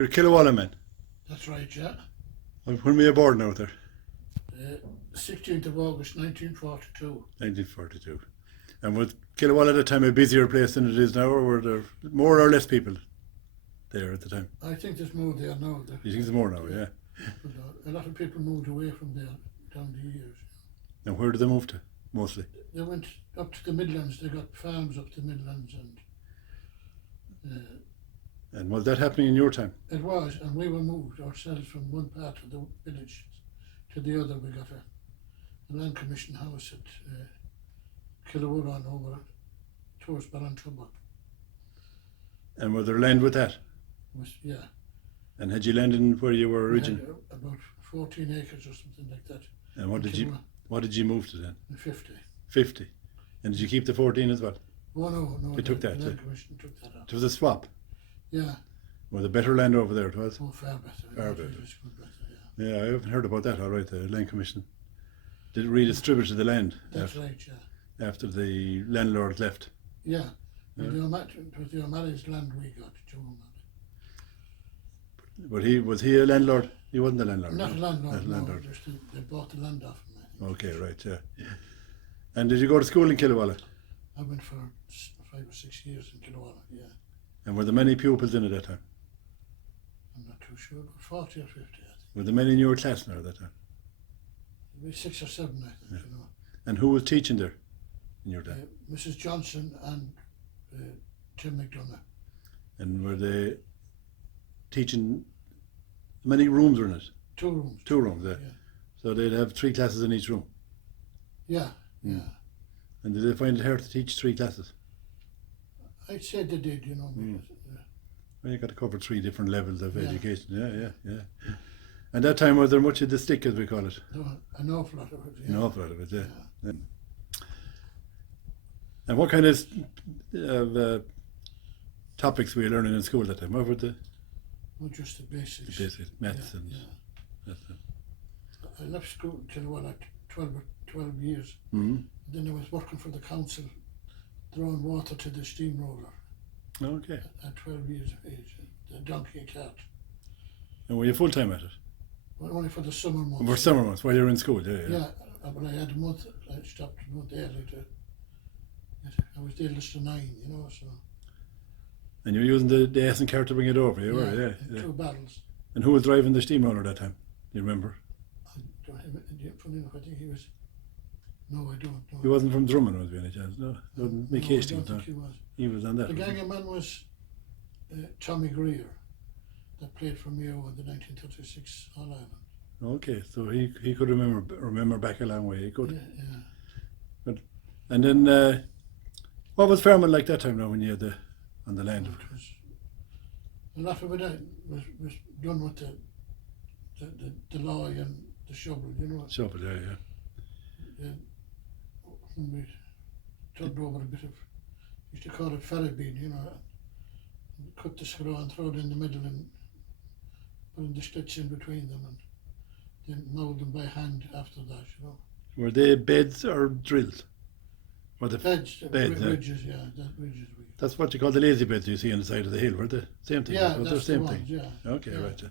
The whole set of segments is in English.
You're a Killawalla man. That's right, yeah. When were you born out there? 16th of August 1942. 1942. And was Killawalla at the time a busier place than it is now, or were there more or less people there at the time? I think there's more there now. You think there's more now, yeah? A lot of people moved away from there down the years. And where did they move to, mostly? They went up to the Midlands. They got farms up to the Midlands, And was that happening in your time? it was. And we were moved ourselves from one part of the village to the other. We got a land commission house at Killworth over towards Ballantrae. And was there land with that? Yeah. And had you land in where you were We had originally? about 14 acres or something like that. And what did you move to then? 50. 50. And did you keep the 14 as well? Oh no, They took that, the land yeah. commission took that out. It was a swap. Yeah. Was a better land over there, it was? Oh, far better. Far It better. was good better, Yeah, I haven't heard about that, all right, the land commission. Did it redistribute the land That's right, yeah. after the landlord left? Yeah. Yeah. It was the O'Malley's land we got, Joe O'Malley. But was he a landlord? He wasn't a landlord. Not a no? landlord, Not a no, landlord. just they bought the land off him, I think. Okay, right, yeah. And did you go to school in Killawalla? I went for 5 or 6 years in Killawalla, yeah. And were there many pupils in at that time? I'm not too sure, but 40 or 50, I think. Were there many in your class now at that time? Maybe 6 or 7, I think, Yeah. you know. And who was teaching there in your time? Mrs. Johnson and Tim McDonough. And were they teaching, many rooms were in it? 2 rooms. 2 rooms, yeah. Yeah. So they'd have 3 classes in each room. Yeah, Mm. yeah. And did they find it hard to teach 3 classes? I'd say they did, you know, because, Well, you got to cover 3 different levels of Yeah. education. Yeah. And that time, was there much of the stick, as we call it? there were an awful lot of it. An Yeah. awful lot of it, yeah. Yeah. And what kind of topics were you learning in school that time? What were the Well, just the basics. basic maths Yeah, and yeah. that's it? I left school till well, like 12 years. Mm-hmm. Then I was working for the council, throwing water to the steamroller Okay. at 12 years of age, the donkey cart. And were you full time at it? Well, only for the summer months. For summer months while you were in school, yeah. Yeah, when I had a month, I stopped a month early I was there just to 9, you know, so. And you were using the Essen car to bring it over, you were, yeah. 2 battles. And who was driving the steamroller that time? Do you remember? I don't have it, funny enough, I think he was, no, I don't know. He wasn't from Drummond, was by any chance? No, it wasn't Mick No, Hastings, I no. don't think he was. He was on that. The wasn't gang man was Tommy Greer, that played for Mayo in the 1936 All Ireland. he? Okay, so he could remember back a long way. He could. Yeah, yeah. And then, what was farming like that time now when you had on the land? It was, a lot of it was done with the lorry and the shovel, you know. Shovel, yeah. When we turned over a bit of, used to call it ferry bean, you know, cut the screw and throw it in the middle and put in the slits in between them and then mould them by hand after that, you know. Were they beds or drills? Or the Beds, beds, ridges, yeah, that ridges we. That's what you call the lazy beds you see on the side of the hill, were they? Same thing? Yeah, was that's the the same ones, thing? yeah. Okay, Yeah. right. Yeah.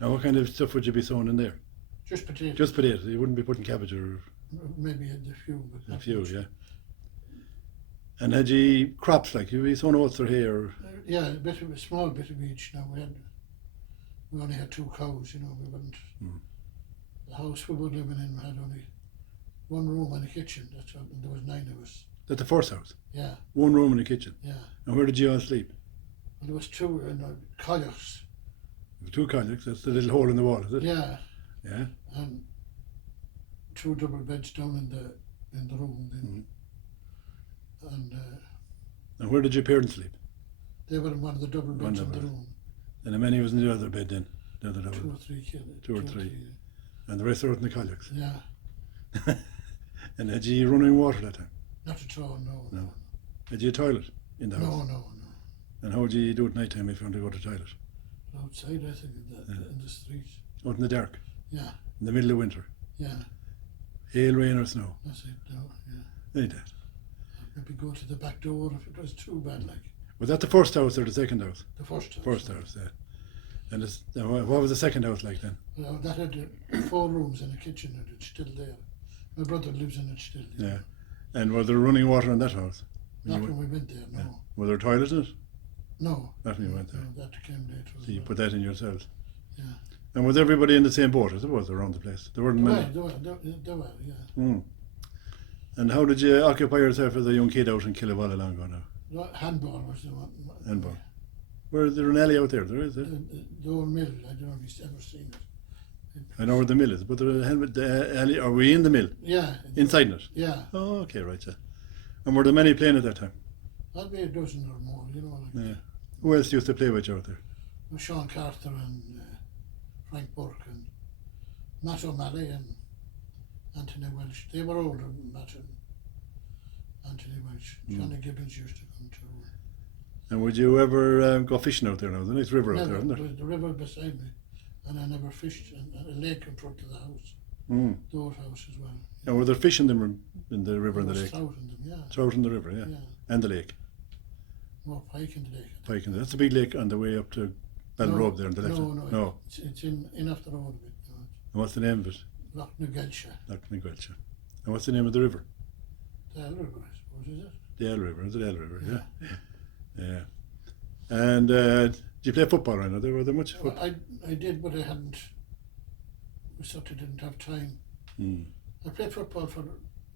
And what kind of stuff would you be sowing in there? Just potatoes. Just potatoes. You wouldn't be putting cabbage or Maybe a few, but a not few, much. yeah. And had you crops like you be sowing oats or hay or? Yeah, a small bit of each. Now we only had 2 cows, you know. We wouldn't. The house we were living in had only 1 room and a kitchen. That's all, and there was 9 of us. At the first house? Yeah, 1 room and a kitchen. yeah. And where did you all sleep? Well, there was 2 in kayaks. 2 conics. That's the little hole in the wall, is it? Yeah, Yeah. and 2 double beds down in the room. Then. And where did your parents sleep? They were in one of the double One beds in the double. room. And how many was in the other bed then? The other double. 2 or 3 kids. 2 or 3. And the rest are out in the conics. Yeah, And had you running water that time? not at all. No. Had you a toilet in the house? No. And how would you do it at night time if you want to go to the toilet? Outside, I think, in the streets. Out in the dark? Yeah, In the middle of winter? yeah. Hail, rain or snow? That's it. No, yeah. Hey, Dad. Maybe go to the back door if it was too bad, like Was that the first house or the second house? the first house. First house, yeah. And what was the second house like then? That had 4 rooms and a kitchen, and it's still there. My brother lives in it still. you Yeah. know. And was there running water in that house? Not when we went there, no. Yeah. Was there a toilet in it? No. Not when you went there. No, that came later. So you put that in yourselves. Yeah. And was everybody in the same boat, I suppose, around the place? There weren't many. They were, yeah. Mm. And how did you occupy yourself as a young kid out in Killawalla long ago now? No, handball was the one. Handball. Where is there an alley out there? There is, The, there? the old mill, I don't know if you've ever seen it. I know where the mill is, but the alley, are we in the mill? Yeah. Inside it? Yeah. Oh, okay, right, yeah. And were there many playing at that time? That'd be a dozen or more, you know. Like Yeah. Who else used to play with you out there? Sean Carter and Frank Burke and Matt O'Malley and Anthony Welsh. They were older than Matt and Anthony Welsh. Johnny Gibbons used to come too. And would you ever go fishing out there now? There's a nice river out there, Never. isn't there? There was the river beside me, and I never fished. And a lake in front of the house, Mm. the old house as well. And were there fish in the river and the There was lake? trout in them, yeah. Trout in the river, yeah. Yeah. And the lake. More pike in the lake. Pike in that's a big lake on the way up to Balrobe there on the left. No. It's in after the road a bit. You know. And what's the name of it? Loch Nagelsha. Loch Nagelsha. And what's the name of the river? The River, I suppose, is it? The El River, is it El River? Yeah. Yeah. And did you play football around there? Were there much Well, football? I did, but I hadn't. We sort of didn't have time. Mm. I played football for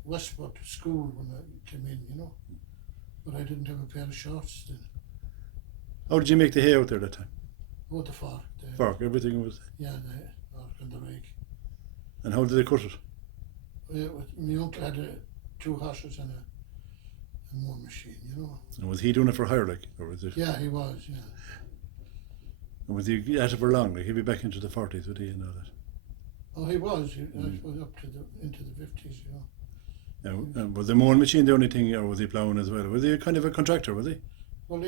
Westport school when I came in, you know. But I didn't have a pair of shorts then. How did you make the hay out there that time? Oh, the fork. Fork, everything was. Yeah, the fork and the rake. And how did they cut it? My uncle had 2 horses and a mower machine, you know. And was he doing it for hire, like, or was it? Yeah, he was, yeah. And was he at it for long? Like, he'd be back into the 40s, would he, and all that? Oh, he was. I suppose up to into the 50s, you know. Yeah, and was the mowing machine the only thing, or was he ploughing as well? Was he kind of a contractor, was he? Well,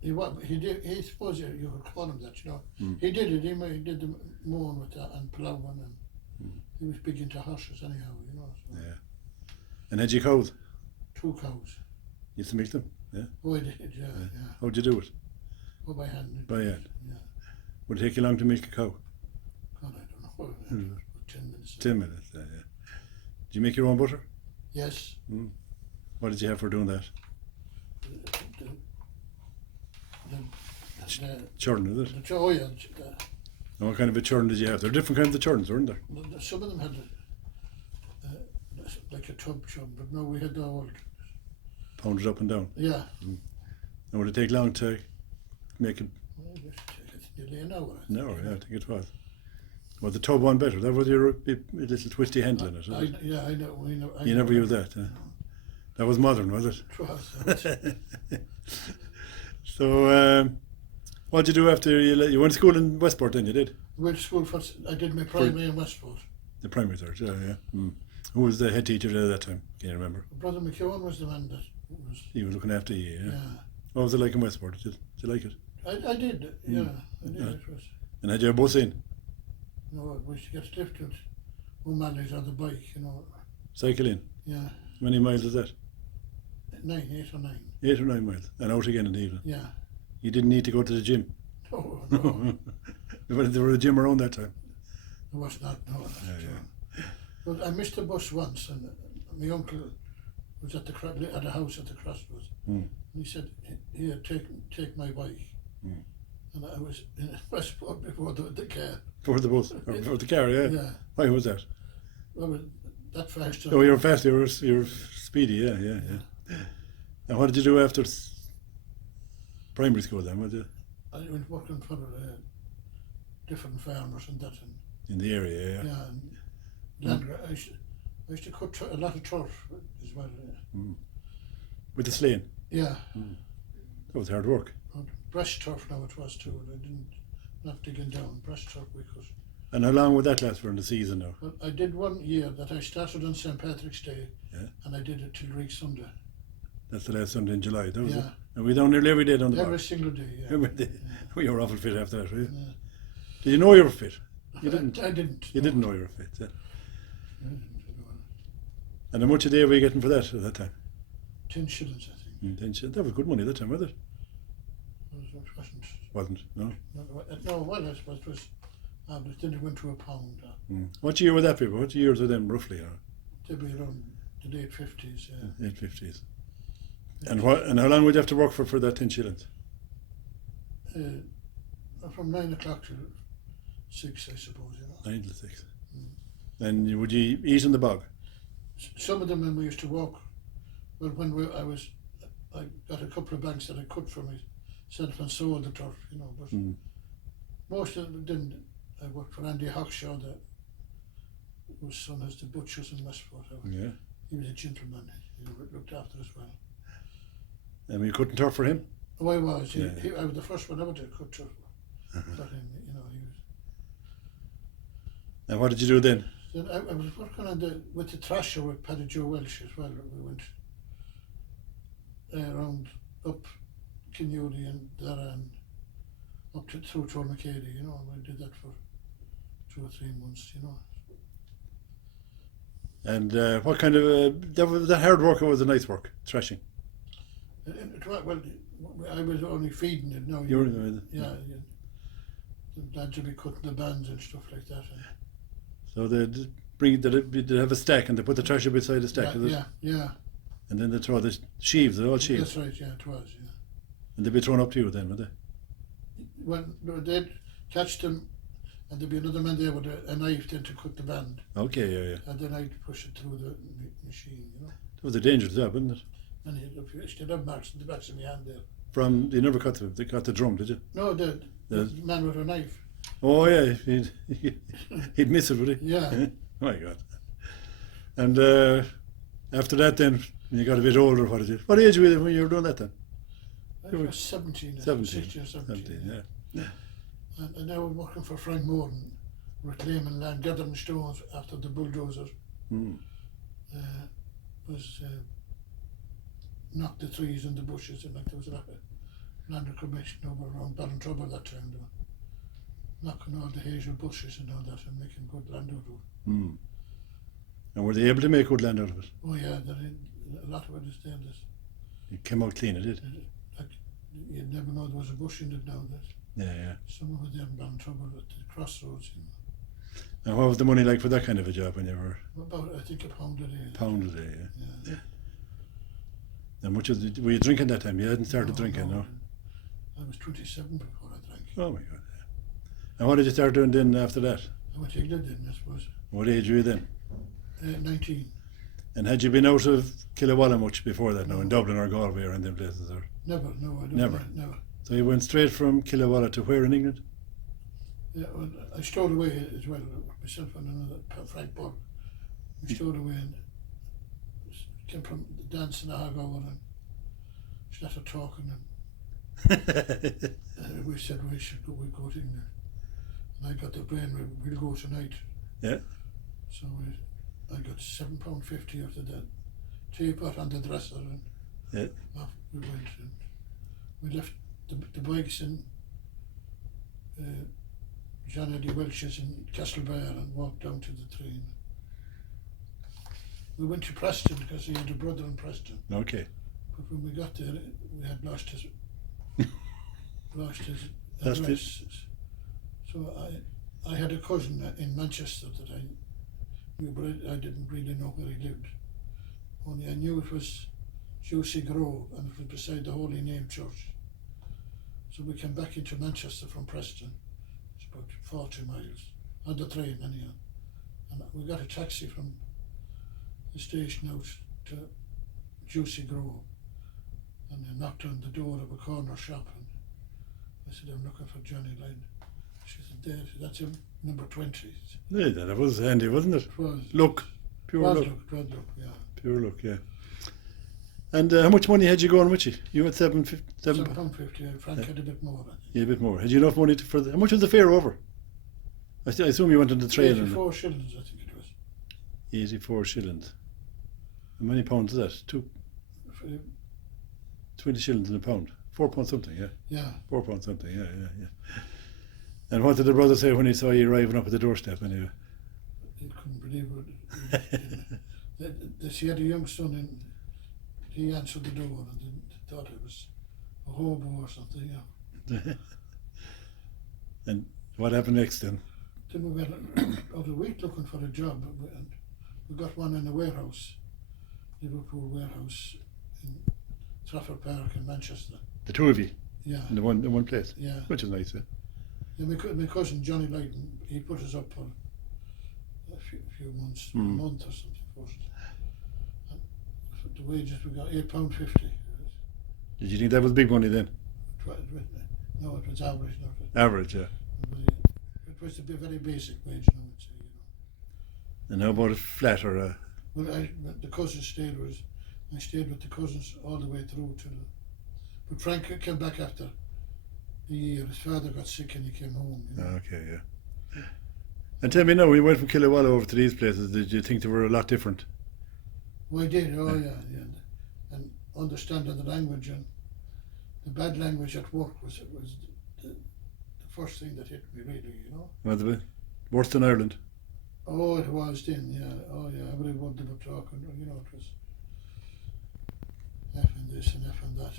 he was. He did. He suppose you could call him that, you know. Mm. He did it. He did the mowing with that and ploughing, and he was big into horses anyhow, you know. So. Yeah. And had you cows? 2 cows. Used to milk them? Yeah. Oh, I did. Yeah. How'd you do it? Oh, by hand. By hand. Yeah. Would it take you long to milk a cow? God, I don't know. Mm. 10 minutes. 10 minutes, yeah. Did you make your own butter? Yes. Mm. What did you have for doing that? Churn, is it? Oh, yeah. And what kind of a churn did you have? There are different kinds of churns, weren't there? Some of them had like a tub chum, but no, we had the old. Pounded up and down. Yeah. And would it take long to make it? Well, it's nearly an hour. I think. No, yeah, I think it was. Was the tub one better? That was your little twisty handle in it, isn't it? Yeah, I know. You never used that, huh? That was modern, was it? It was. So, what did you do after you went to school in Westport then, you did? Went to school first. I did my primary in Westport. The primary third, yeah. Mm. Who was the head teacher there at that time? Can you remember? Brother McEwen was the man that was. He was looking after you, yeah? Yeah. What was it like in Westport? Did you like it? I did, yeah. I did. Yeah. It was. And had you a bus in? No, we used to get lifted with O'Malley's on the bike, you know. Cycle in? Yeah. How many miles is that? 8 or 9. 8 or 9 miles. And out again in the evening. Yeah. You didn't need to go to the gym. No. There was a gym around that time. It was not, no. Yeah. But I missed the bus once, and my uncle was at a house at the crossroads. Mm. And he said, "Here, take my bike." Mm. And I was in Westport before the car. For the bus, or for the car, yeah. Yeah. Why was that? Well, that fast. Oh, you were fast. You were speedy. Yeah. And what did you do after primary school then? What did you, I went working for different farmers and that, and in the area? Yeah. yeah, and I used to cut a lot of turf as well. With the sleighing. Yeah. That was hard work. And breast turf now it was too. I didn't not digging down breast turf because. And how long would that last for in the season now? Well, I did 1 year that I started on St. Patrick's Day, Yeah. and I did it till Reek Sunday. That's the last Sunday in July. That was Yeah. it. And we done nearly every day down the Every bar. single day. Yeah. Every day. We were awful fit after that, right? Yeah. Did you know you were fit? You didn't. I didn't. You no. didn't know you were fit. Yeah. I didn't, no. And how much a day were you getting for that at that time? 10 shillings, I think. 10 shillings. That was good money at that time, was it? It wasn't Wasn't, no? No, well, I suppose it was, but then it went to a pound. What year would that be? What years were them roughly? They'd be around the late 50s, yeah. 850s. And how long would you have to work for that 10 shillings? From 9 o'clock to 6, I suppose, you know. 9 to 6. And would you eat in the bog? Some of them when we used to walk, well, I got a couple of banks that I cut for myself and sold the turf, you know, but most of them didn't. I worked for Andy Hawkshaw, whose son has the butchers in Westport. Yeah. He was a gentleman, he looked after as well. And you couldn't turf for him? Oh, I was. Yeah. I was the first one ever to cut turf for him, you know. He was. And what did you do then? Then I was working with the thrasher with Paddy Joe Welsh as well. We went around up Kinnewdy and Dara and up through Tormacady, you know, and we did that for 2 or 3 months, you know. And what kind of that hard work or was it nice work, thrashing? Well, I was only feeding it now. You were, yeah. The lads would be cutting the bands and stuff like that. So they'd have a stack and they put the thrasher beside the stack, is it? Yeah. And then they throw the sheaves, they're all sheaves. That's right, yeah, it was, yeah. And they'd be thrown up to you then, would they? Well, they'd catch them and there'd be another man there with a knife then to cut the band. Okay, yeah. And then I'd push it through the machine, you know. It was a dangerous job, wasn't it? And you'd have marks in the backs of my hand there. You never cut the drum, did you? No, the man with a knife. Oh yeah, he'd miss it, would he? Yeah. Oh my God. And after that then, when you got a bit older, what age were you when you were doing that then? I was 17. 16 or 17, yeah. And I was working for Frank Morden, reclaiming land, gathering stones after the bulldozer knocked the trees and the bushes, and like there was a lot of land reclamation over around Ballintrouble that time. They were knocking all the hazel bushes and all that and making good land out of it. And were they able to make good land out of it? Oh yeah, a lot of it is there. It came out clean, it did. Like, you'd never know there was a bush in it now. Yeah. Some of it there in Ballintrouble at the crossroads, you know. And what was the money like for that kind of a job when you were? About, I think, £1 a day. £1 a day, Yeah. And were you drinking that time? You hadn't started drinking, no? I was 27 before I drank. Oh my God. And what did you start doing then after that? I went to England then, I suppose. What age were you then? 19. And had you been out of Killawalla much before that, in Dublin or Galway or in them places? Or? Never, no, I don't. Never? Never. So you went straight from Killawalla to where in England? Yeah, well, I stowed away as well, myself and another, Frank Burke. We stowed away and came from the dance in the Hargour and started talking and we said we go to England. And I got the brain, we'll go tonight. Yeah. So I got £7.50 after that teapot on the dresser and off we went. And we left the bikes in John Eddie Welch's in Castlebar and walked down to the train. We went to Preston because he had a brother in Preston. Okay. But when we got there, we had lost his address. So I had a cousin in Manchester that I knew, but I didn't really know where he lived. Only I knew it was Juicy Grove and it was beside the Holy Name Church. So we came back into Manchester from Preston. It's about 40 miles on the train anyhow. And we got a taxi from the station out to Juicy Grove. And I knocked on the door of a corner shop and I said, I'm looking for Johnny Lyne. She said, there, that's him, number 20. Yeah, that was handy, wasn't it? It was. Luck. Pure luck. Luck, yeah. Pure luck, yeah. And how much money had you going with you? You had £7.50. Frank had a bit more. Yeah, a bit more. Had you enough money for how much was the fare over? I assume you went on the train. 84 shillings, I think it was. 84 shillings. How many pounds is that? 20 shillings in a pound. £4 something, yeah? Yeah. £4 something, yeah. And what did the brother say when he saw you arriving up at the doorstep anyway? He couldn't believe it. She had a young son and he answered the door and thought it was a hobo or something, And what happened next then? Then we went out a week looking for a job, and we got one in a warehouse, Liverpool warehouse in Trafford Park in Manchester. The two of you Yeah, in the one place, yeah. which is nice. Yeah, my cousin Johnny Lighton, he put us up for a few months, a month or something first. And the wages we got £8.50. Did you think that was big money then? No, it was average, not it. Average, yeah. It was a very basic wage, I would say, you know. And how about a flat or a? Well, the cousins I stayed with the cousins all the way through to but Frank came back after a year. His father got sick and he came home. You know? Okay, yeah. And tell me now, when you went from Killawalla over to these places, did you think they were a lot different? Well, I did, yeah. And understanding the language and the bad language at work was the first thing that hit me, really, you know. Was it worse than Ireland? Oh, it was then, yeah. Oh, yeah, every word they were talking, you know, it was F and this and F and that.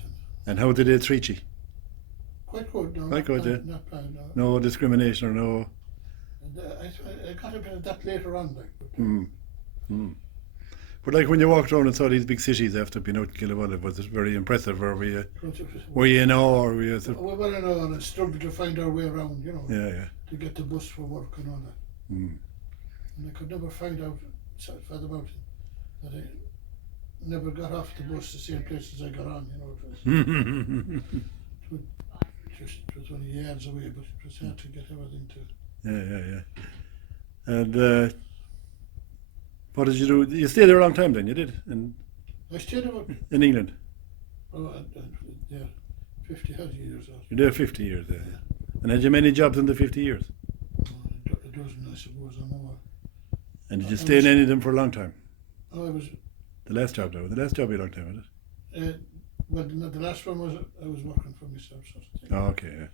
And how did they treat you? Quite good, no. Quite good, yeah. Not bad, no. No discrimination or no? And, I got a bit of that later on, like. But, But like when you walked around and saw these big cities after being out in Killawalla, was it very impressive, or were you in awe, or were you sort of, we were in awe and struggled to find our way around, you know, yeah. to get the bus for work and all that. And I could never find out further about it, that I never got off the bus the same place as I got on, you know. It was only yards away, but it was hard to get everything to. Yeah. And what did you do? You stayed there a long time then, you did? I stayed about, In England? yeah, 50 odd years. You're there 50 years there. Yeah. And had you many jobs in the 50 years? A dozen, I suppose, or more. And did you stay in any of them for a long time? Oh, I was. The last job though, the last job you a long time, was it? Well, the last one was I was working for myself, sort of thing. Oh, okay, yeah.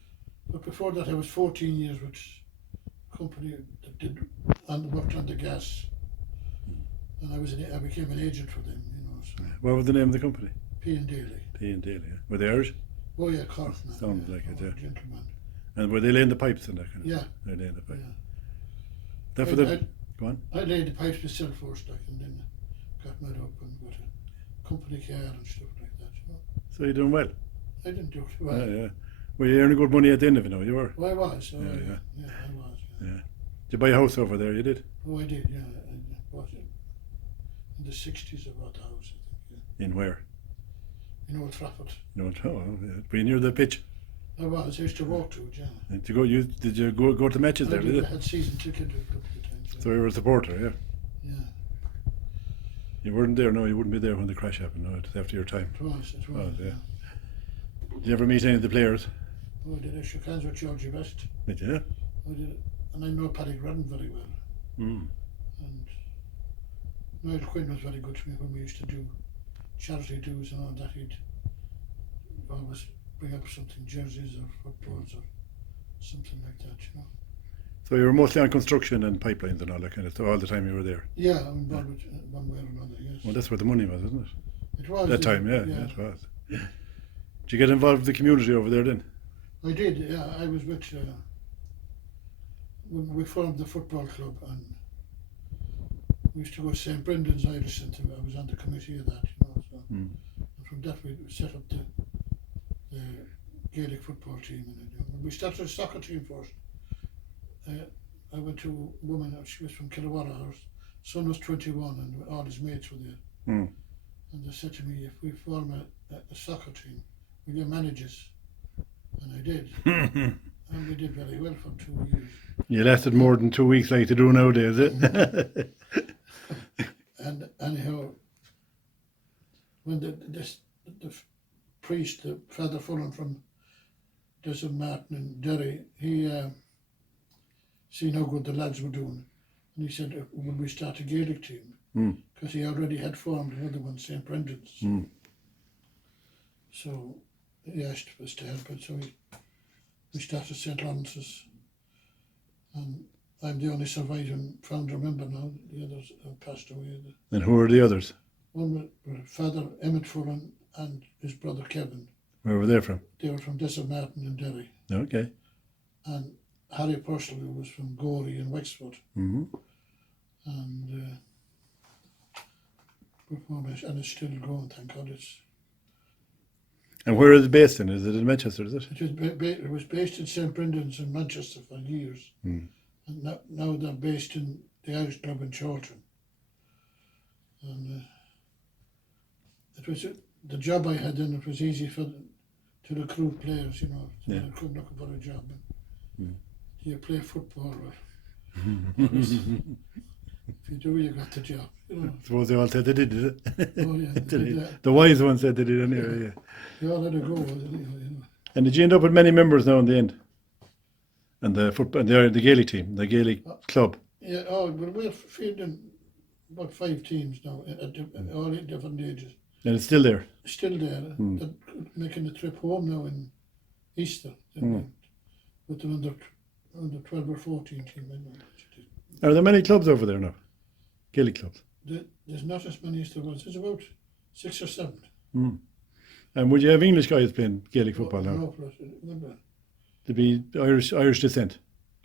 But before that, I was 14 years with a company that did and worked on the gas, and I became an agent for them, you know. So What was the name of the company? P and Daly. P and Daly, yeah. Were they Irish? Oh yeah, Cork man. Sounds like it, yeah. Gentleman. And were they laying the pipes and that kind of Yeah. stuff? They laying the pipes. Yeah. That for the, go on. I laid the pipes myself first, like, and then got made up and got a company car and stuff like that, you know. So you're doing well? I didn't do it well. Yeah. Were you earning good money at the end of it now? You were? Well, I was. Yeah. I was. Yeah. Did you buy a house over there? You did? Oh, I did, yeah. I bought it in the 60s. I bought the house, I think. In where? Yeah. In Old Trafford. No, yeah. Were you near the pitch? I was. I used to walk to it, yeah. And did you go to matches there? Did I you? had season ticket a couple of times. Yeah. So you were a supporter, yeah? Yeah. You weren't there, no, you wouldn't be there when the crash happened, no, it's after your time. It was, Yeah. Did you ever meet any of the players? Oh, I did. I shook hands with Georgie West. Did you? I did. And I know Paddy Gradden very well. And Niall Quinn was very good to me when we used to do charity dues and all that. He'd always bring up something, jerseys or footballs or something like that, you know. So you were mostly on construction and pipelines and all that kind of stuff all the time you were there? Yeah, I'm involved with one way or another, yes. Well, that's where the money was, isn't it? It was. That time, yeah, it was. Did you get involved with the community over there then? I did, yeah. I was with, when we formed the football club, and we used to go to St. Brendan's Irish Centre. I was on the committee of that, you know. So. And from that we set up the Gaelic football team. And we started a soccer team first. I went to a woman, she was from Killawalla. Her son was 21 and all his mates were there. And they said to me, if we form a soccer team, we get managers. And I did. And we did very well for 2 years. You lasted more than 2 weeks like they do nowadays, eh? And anyhow, when the priest, the Father Fulham from Desert Martin in Derry, he seen how good the lads were doing. And he said, would we start a Gaelic team? Because he already had formed another one, St. Brendan's. So he asked us to help it. So we started St. Lawrence's. And I'm the only surviving founder member now. The others have passed away. And who are the others? One were Father Emmett Fulham and his brother Kevin. Where were they from? They were from Desert Martin in Derry. Okay. And Harry Purcell, who was from Gorey in Wexford, Mm-hmm. and and it's still going, thank God. And where is it based in? Is it in Manchester, is it? It was based in St Brendan's in Manchester for years, Mm. and now they're based in the Irish Club in Chorlton. And it was the job I had in it was easy to recruit players, you know. Yeah. They come looking for a job. Mm. You play football, if you do, you got the job. You know. I suppose they all said they did it. Oh yeah, they did that. The wise ones said they did anyway, yeah. They all had a go with it, you know. And did you end up with many members now in the end? And the football, the Gaelic team, the Gaelic club. Yeah. Oh, well, we're feeding about 5 teams now at all at different ages. And it's still there. Still there. Mm. They're making the trip home now in Easter with an under 12 or 14 team. I know. Are there many clubs over there now? Gaelic clubs. There's not as many as there was. There's about 6 or 7. Mm. And would you have English guys playing Gaelic football now? No, To be Irish descent?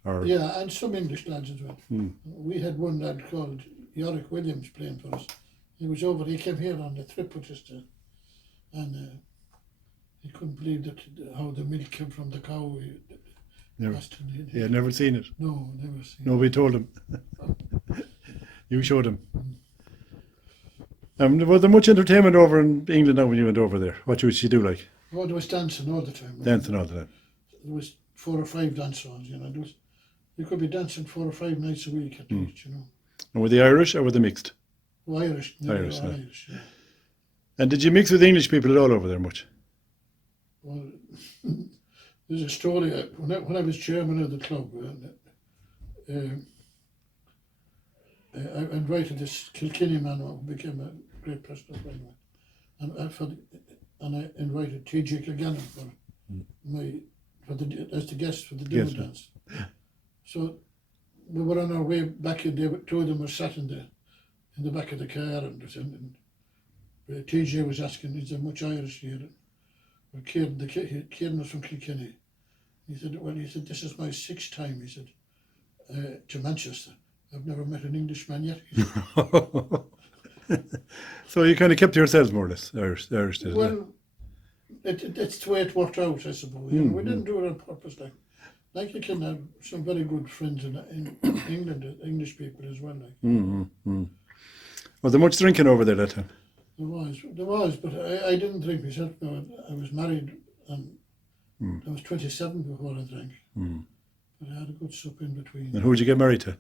Or yeah, and some English lads as well. Mm. We had one lad called Yorick Williams playing for us. He was over, he came here on the trip with us and he couldn't believe how the milk came from the cow. He had never seen it. No, never seen it. Nobody told him. You showed him. Was there much entertainment over in England now when you went over there? What used you do like? Oh, there was dancing all the time. Dancing all the time. There was 4 or 5 dance-ons, you know. You could be dancing 4 or 5 nights a week at least, you know. And were they Irish or were they mixed? Oh, Irish. Irish, yeah. Irish, yeah. And did you mix with English people at all over there much? Well, there's a story. When I was chairman of the club, I invited this Kilkenny man who became a great president, and I invited T.J. Kilgannon as the guest for the dinner dance. So we were on our way back, and 2 of them were sat in the back of the car, and T.J. was asking, "Is there much Irish here?" Well, Kieran was from Kilkenny. He said, "This is my 6th time," he said, to Manchester. "I've never met an Englishman yet." So you kind of kept to yourselves more or less, Irish did. Well, it's the way it worked out, I suppose. You know, we didn't do it on purpose. Like you can have some very good friends in England, English people as well. Was there much drinking over there that time? There was, but I didn't drink myself. No, I was married and I was 27 before I drank. But I had a good sup in between. And who did you get married to?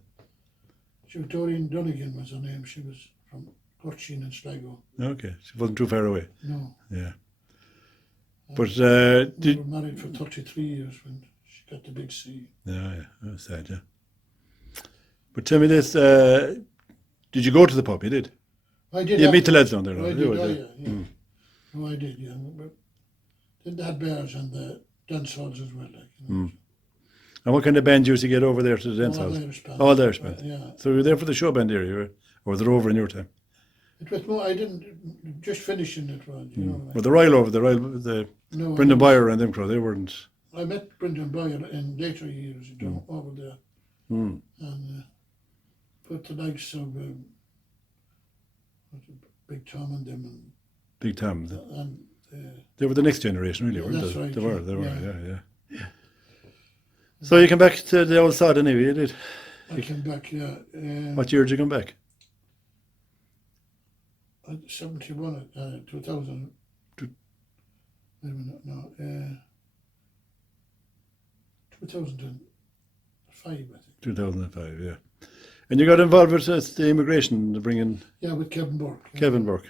Doreen Dunnigan was her name. She was from Gurchin in Sligo. Okay, she wasn't too far away. No. Yeah. But we were married for 33 years when she got the big C. Yeah, that was sad, yeah. But tell me this, did you go to the pub? You did? I did. You meet the lads down there? I did, yeah. No, I did, yeah. But then they had bars and the dance halls as well. And what kind of band used you get over there to the dance halls? All Irish bands. Yeah. So you were there for the show band area, or was it over in your time? It was more. I didn't just finishing it. You know. Well, the Royal over No, Brendan Boyer and them crowd, they weren't. I met Brendan Boyer in later years, over there, and put the likes of Big Tom and them, and Big Tom. And they were the next generation, really, weren't that's they? right, They were, yeah. yeah. So you came back to the old sod anyway, you did? I came back, yeah. What year did you come back? 71, 2000. Wait a minute, no. 2005, I think. 2005, yeah. And you got involved with the immigration, bringing... Yeah, with Kevin Burke. Kevin Burke.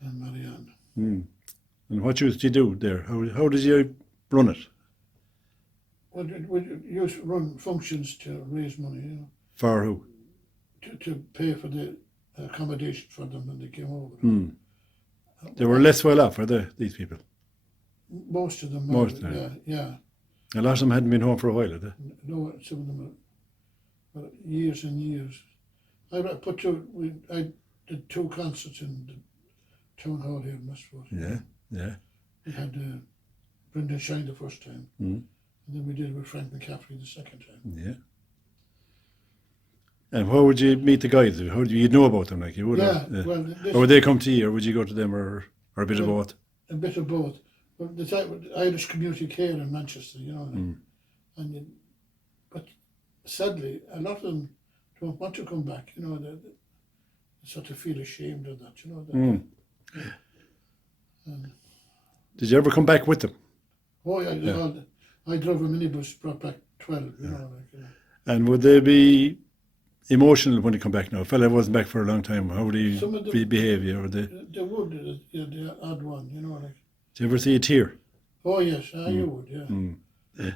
And Marianne. And what used you do there? How did you run it? Well, we used to run functions to raise money, you know. For who? To pay for the accommodation for them when they came over. They were less well off, were they, these people? Most of them. Most of them. Yeah. A lot of them hadn't been home for a while, had they? No, some of them are years and years. I did 2 concerts in the town hall here in Westford. Yeah. We had Brendan Shine the first time, And then we did with Frank McCaffrey the second time. Yeah. And how would you meet the guys? How do you know about them? Like you would? Yeah, Or, well, or would they come to you, or would you go to them, or a bit of Well, both? a bit of both. But the time, Irish Community Care in Manchester, you know, and but sadly, a lot of them don't want to come back. You know, they sort of feel ashamed of that. You know. Did you ever come back with them? Oh yeah, I drove a minibus, brought back 12. You know, like, you know. And would they be emotional when they come back now? A fella wasn't back for a long time. How would he Some of them- behave? You or they? They would, the odd one. You know, like. Did you ever see a tear? Oh yes, you would, yeah.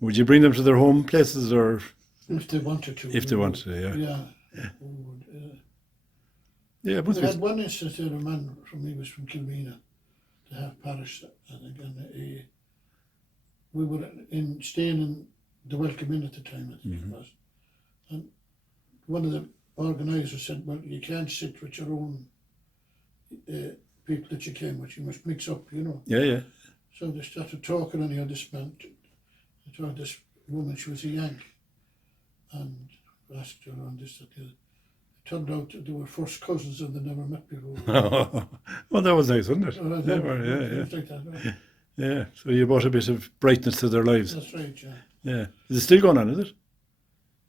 Would you bring them to their home places, or If they wanted to. if they we wanted would. to? Yeah. We would. Yeah, We but had one instance there, a man he was from Kilmina, the half parish, and again, we were staying in the Welcome Inn at the time, I think it was. And one of the organisers said, well, you can't sit with your own people that you came with, you must mix up, you know. Yeah. So they started talking, and this man, they told this woman, she was a Yank, and asked her on this, that, the other. It turned out that they were first cousins and they never met before. Well, that was nice, wasn't it? Well, Yeah. things like that, right? Yeah. So you brought a bit of brightness to their lives. That's right, yeah. Yeah. Is it still going on? Is it?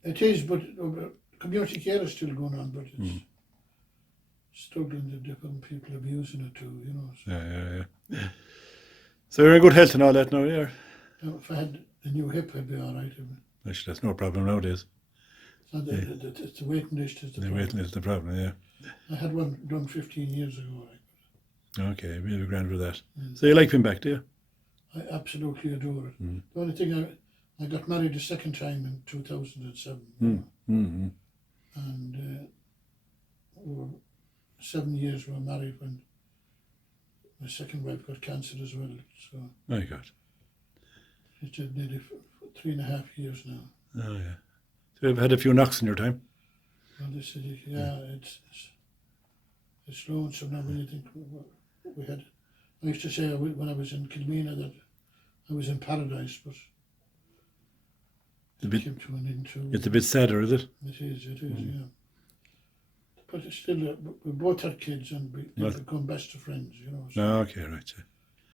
It is, but community care is still going on, but it's struggling to different people abusing it too, you know. So, Yeah. So you're in good health and all that now, yeah? if I had a new hip, I'd be all right. Actually, that's no problem nowadays. It's the waiting list is the The problem. waiting is the problem, yeah. I had one done 15 years ago. Okay, we'll be grand with that. So you like being back, do you? I absolutely adore it. The only thing, I got married a second time in 2007. And we were 7 years we were married when my second wife got cancer as well. So My God. it's nearly 3.5 years now. Oh, yeah. So you've had a few knocks in your time? Well, this is, it's lonesome now when you think we had. I used to say when I was in Kilmina that I was in paradise, but it came to an end too. It's a bit sadder, is it? It is, yeah. But it's still, we both had kids and we've become best of friends, you know. So. Oh, okay, right. Yeah.